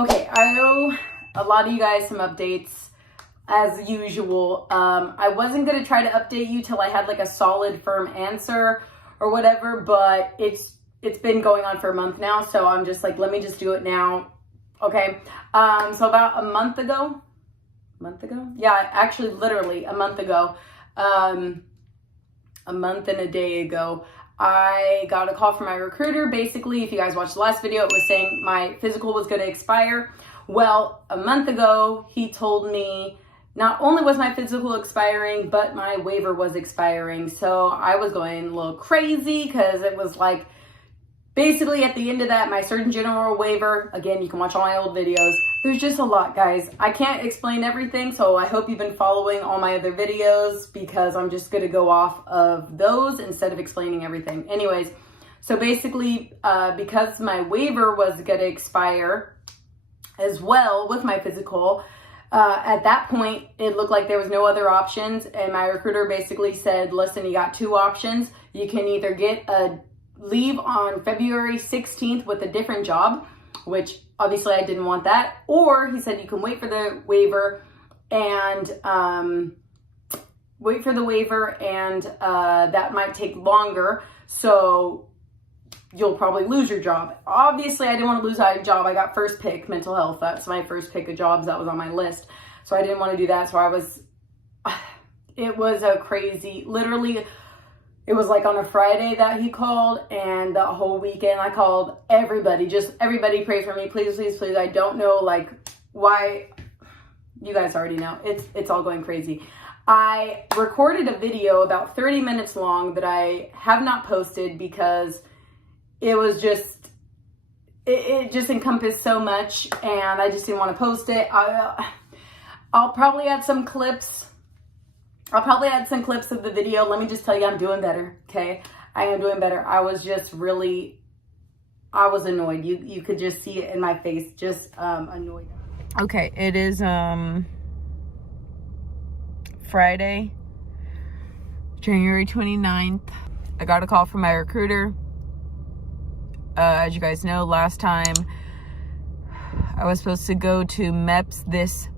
Okay, I owe a lot of you guys some updates as usual. I wasn't going to try to update you till I had like a solid firm answer or whatever, but it's been going on for a month now, so I'm just like, let me just do it now. Okay. So about a month ago, yeah, actually literally a month ago, a month and a day ago, I got a call from my recruiter. Basically, if you guys watched the last video, it was saying my physical was going to expire. Well, a month ago, he told me not only was my physical expiring, but my waiver was expiring. So I was going a little crazy because it was like, basically at the end of that, my Surgeon General waiver, again, you can watch all my old videos. There's just a lot, guys. I can't explain everything, so I hope you've been following all my other videos because I'm just going to go off of those instead of explaining everything. Anyways, so basically, because my waiver was going to expire as well with my physical, at that point, it looked like there was no other options, and my recruiter basically said, listen, you got two options. You can either get a leave on February 16th with a different job, which obviously I didn't want that, or he said you can wait for the waiver and that might take longer, so you'll probably lose your job. Obviously, I didn't want to lose my job. I got first pick mental health. That's my first pick of jobs that was on my list, so I didn't want to do that. So it was a crazy, literally, it was like on a Friday that he called, and the whole weekend I called everybody. Just everybody pray for me. Please, please, please. I don't know like why. You guys already know. It's all going crazy. I recorded a video about 30 minutes long that I have not posted because it was just, it just encompassed so much, and I just didn't want to post it. I'll probably add some clips. I'll probably add some clips of the video. Let me just tell you, I'm doing better, okay? I am doing better. I was just really, I was annoyed. You could just see it in my face, just annoyed. Okay, it is Friday, January 29th. I got a call from my recruiter. As you guys know, last time I was supposed to go to MEPS this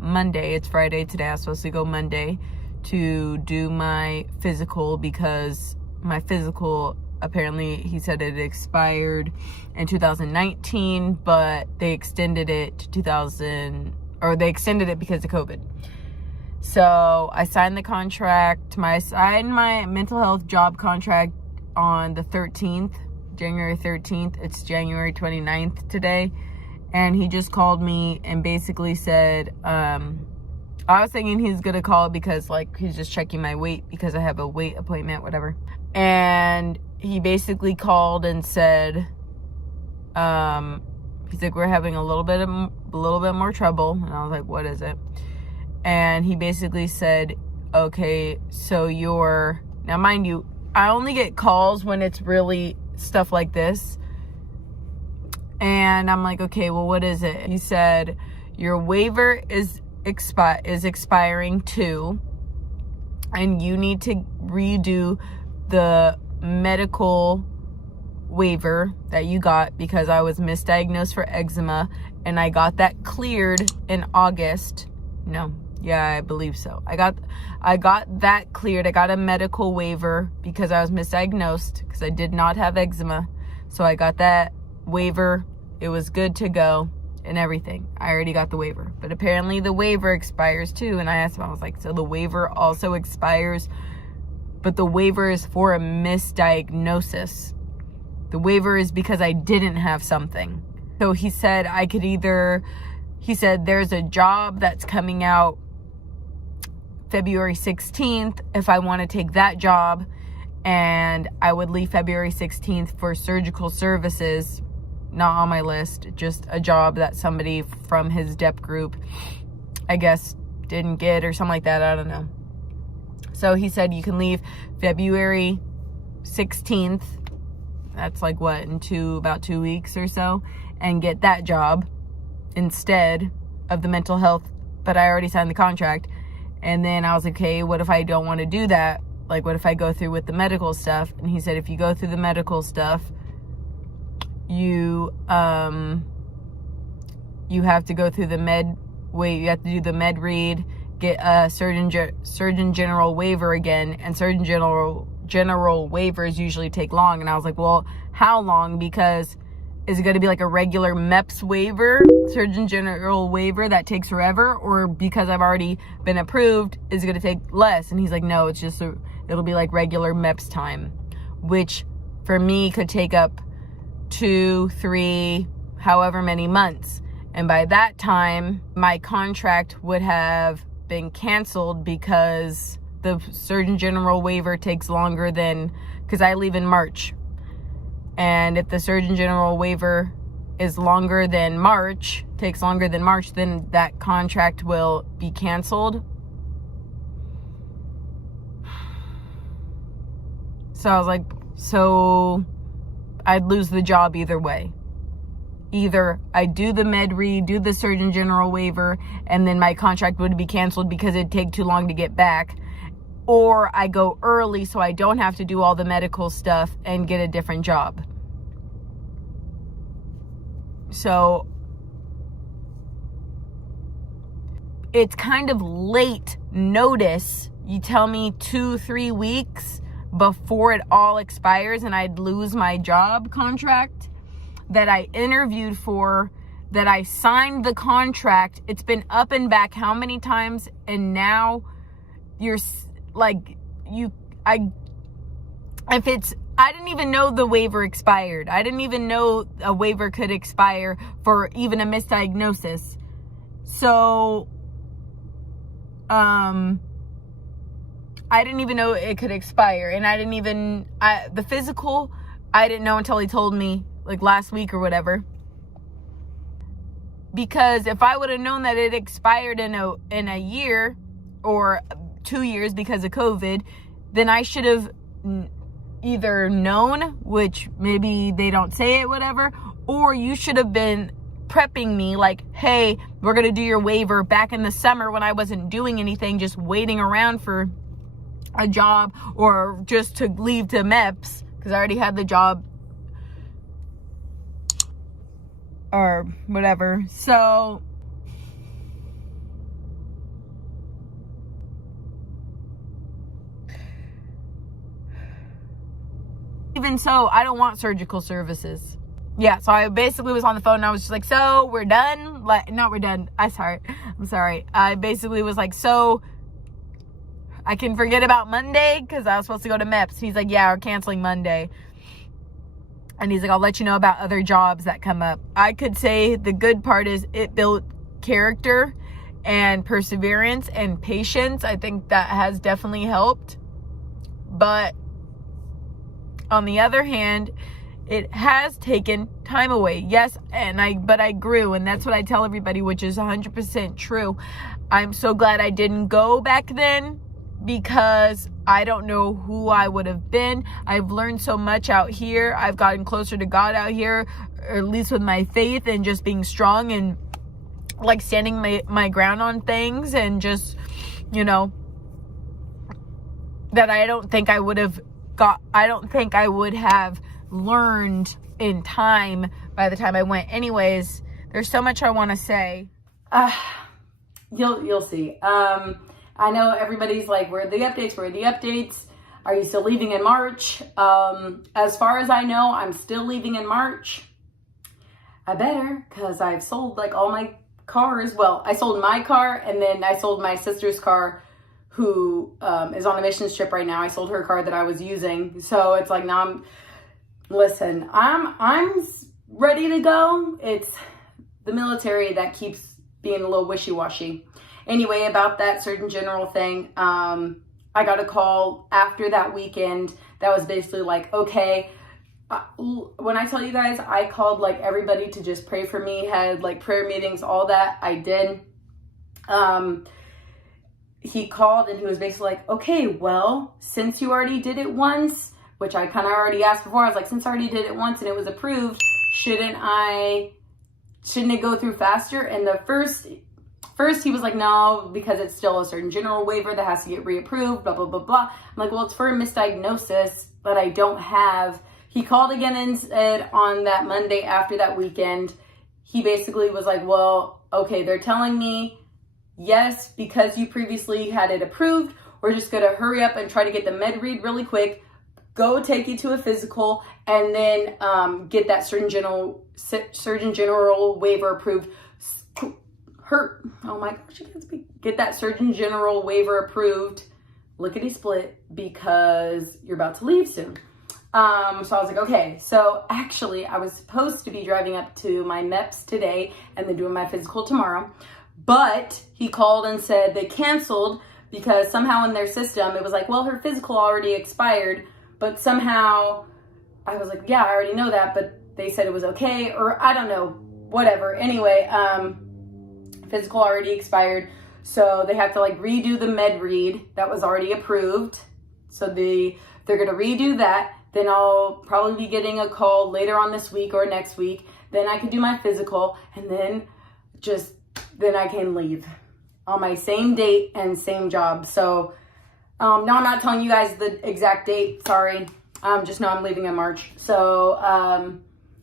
Monday. It's Friday today. I was supposed to go Monday to do my physical because my physical, apparently he said it expired in 2019, but they extended it to they extended it because of COVID. So I signed the contract. I signed my mental health job contract on the 13th, January 13th. It's January 29th today. And he just called me and basically said, I was thinking he's going to call because like he's just checking my weight because I have a weight appointment, whatever. And he basically called and said, he's like, we're having a little bit more trouble. And I was like, what is it? And he basically said, okay, so now mind you, I only get calls when it's really stuff like this. And I'm like, okay, well, what is it? He said, your waiver is expiring too, and you need to redo the medical waiver that you got because I was misdiagnosed for eczema, and I got that cleared in August. No, yeah, I believe so. I got that cleared. I got a medical waiver because I was misdiagnosed because I did not have eczema. So I got that waiver. It was good to go and everything. I already got the waiver, but apparently the waiver expires too. And I asked him, I was like, so the waiver also expires, but the waiver is for a misdiagnosis. The waiver is because I didn't have something. So he said he said there's a job that's coming out February 16th if I want to take that job, and I would leave February 16th for surgical services. Not on my list, just a job that somebody from his DEP group, I guess, didn't get or something like that. I don't know. So he said you can leave February 16th. That's like what, about 2 weeks or so, and get that job instead of the mental health. But I already signed the contract. And then I was like, okay, what if I don't want to do that? Like, what if I go through with the medical stuff? And he said, if you go through the medical stuff, you you have to go through the you have to do the med read, get a Surgeon General waiver again, and Surgeon General waivers usually take long. And I was like, well, how long? Because is it going to be like a regular MEPS waiver, Surgeon General waiver that takes forever? Or because I've already been approved, is it going to take less? And he's like, no, it's just, it'll be like regular MEPS time, which for me could take up 2, 3, however many months. And by that time, my contract would have been canceled because the Surgeon General waiver takes longer than, because I leave in March. And if the Surgeon General waiver is longer than March, takes longer than March, then that contract will be canceled. So I was like, so I'd lose the job either way. Either I do the med read, do the Surgeon General waiver, and then my contract would be canceled because it'd take too long to get back. Or I go early so I don't have to do all the medical stuff and get a different job. So it's kind of late notice. You tell me 2-3 weeks before it all expires and I'd lose my job contract that I interviewed for, that I signed the contract. It's been up and back how many times, and now you're like, I didn't even know the waiver expired. I didn't even know a waiver could expire for even a misdiagnosis. So, I didn't even know it could expire. And the physical, I didn't know until he told me like last week or whatever. Because if I would have known that it expired in a year or 2 years because of COVID, then I should have either known, which maybe they don't say it, whatever, or you should have been prepping me like, hey, we're going to do your waiver back in the summer when I wasn't doing anything, just waiting around for a job or just to leave to MEPS because I already had the job or whatever. So even so, I don't want surgical services. Yeah, so I basically was on the phone and I was just like, so we're done? We're done. I'm sorry. I basically was like, so I can forget about Monday because I was supposed to go to MEPS. He's like, yeah, we're canceling Monday. And he's like, I'll let you know about other jobs that come up. I could say the good part is it built character and perseverance and patience. I think that has definitely helped. But on the other hand, it has taken time away. Yes, but I grew, and that's what I tell everybody, which is 100% true. I'm so glad I didn't go back then because I don't know who I would have been. I've learned so much out here. I've gotten closer to God out here, or at least with my faith and just being strong and like standing my ground on things, and just, that I don't think I would have learned in time by the time I went. Anyways, there's so much I want to say. You'll see. I know everybody's like, where are the updates? Are you still leaving in March? As far as I know, I'm still leaving in March. I better, because I've sold like all my cars. Well, I sold my car, and then I sold my sister's car, who is on a missions trip right now. I sold her car that I was using. So it's like, now I'm ready to go. It's the military that keeps being a little wishy-washy. Anyway, about that Surgeon General thing, I got a call after that weekend that was basically like, okay, when I tell you guys, I called like everybody to just pray for me, had like prayer meetings, all that. I did. He called and he was basically like, okay, well, since you already did it once, which I kind of already asked before, I was like, since I already did it once and it was approved, shouldn't it go through faster? And the first he was like, no, because it's still a Surgeon General waiver that has to get reapproved, blah, blah, blah, blah. I'm like, well, it's for a misdiagnosis that I don't have. He called again and said on that Monday after that weekend, he basically was like, well, okay, they're telling me, yes, because you previously had it approved, we're just going to hurry up and try to get the med read really quick, go take you to a physical, and then get that Surgeon General waiver approved. Oh my gosh, I can't speak. Get that Surgeon General waiver approved, lickety split, because you're about to leave soon. So I was like, okay. So actually, I was supposed to be driving up to my MEPS today and then doing my physical tomorrow. But he called and said they canceled because somehow in their system, it was like, well, her physical already expired. But somehow, I was like, yeah, I already know that. But they said it was okay, or I don't know, whatever. Anyway, physical already expired. So they have to like redo the med read that was already approved. So they're going to redo that. Then I'll probably be getting a call later on this week or next week. Then I can do my physical, and then I can leave on my same date and same job. So no, I'm not telling you guys the exact date. Sorry. Just know I'm leaving in March. So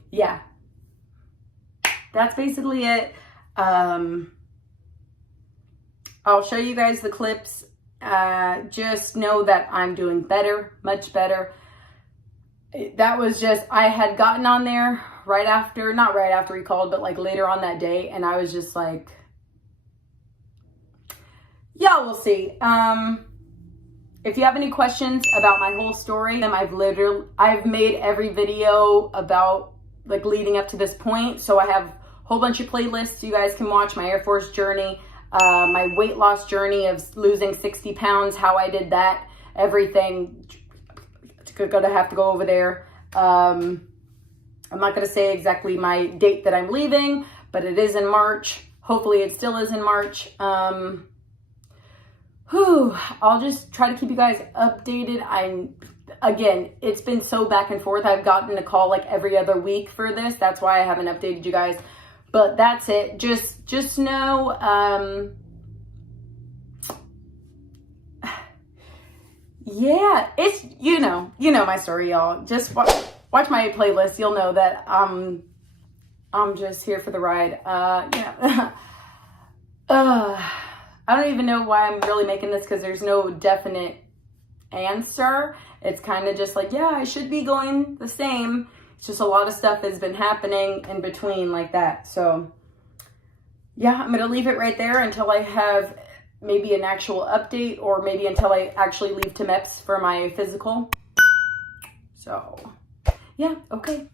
yeah, that's basically it. I'll show you guys the clips. Just know that I'm doing better, much better. That was just, I had gotten on there right after, not right after he called, but like later on that day. And I was just like, yeah, we'll see. If you have any questions about my whole story, I've made every video about like leading up to this point. So I have a whole bunch of playlists you guys can watch. My Air Force journey, my weight loss journey of losing 60 pounds, how I did that, everything. Gonna have to go over there. I'm not gonna say exactly my date that I'm leaving, but it is in March. Hopefully it still is in March. I'll just try to keep you guys updated. Again, it's been so back and forth. I've gotten a call like every other week for this. That's why I haven't updated you guys. But that's it. Just know, yeah, it's, you know my story, y'all. Just watch my playlist. You'll know that I'm just here for the ride. Yeah. I don't even know why I'm really making this, because there's no definite answer. It's kind of just like, yeah, I should be going the same. It's just a lot of stuff has been happening in between like that. So yeah, I'm going to leave it right there until I have maybe an actual update, or maybe until I actually leave to MEPS for my physical. So yeah, okay.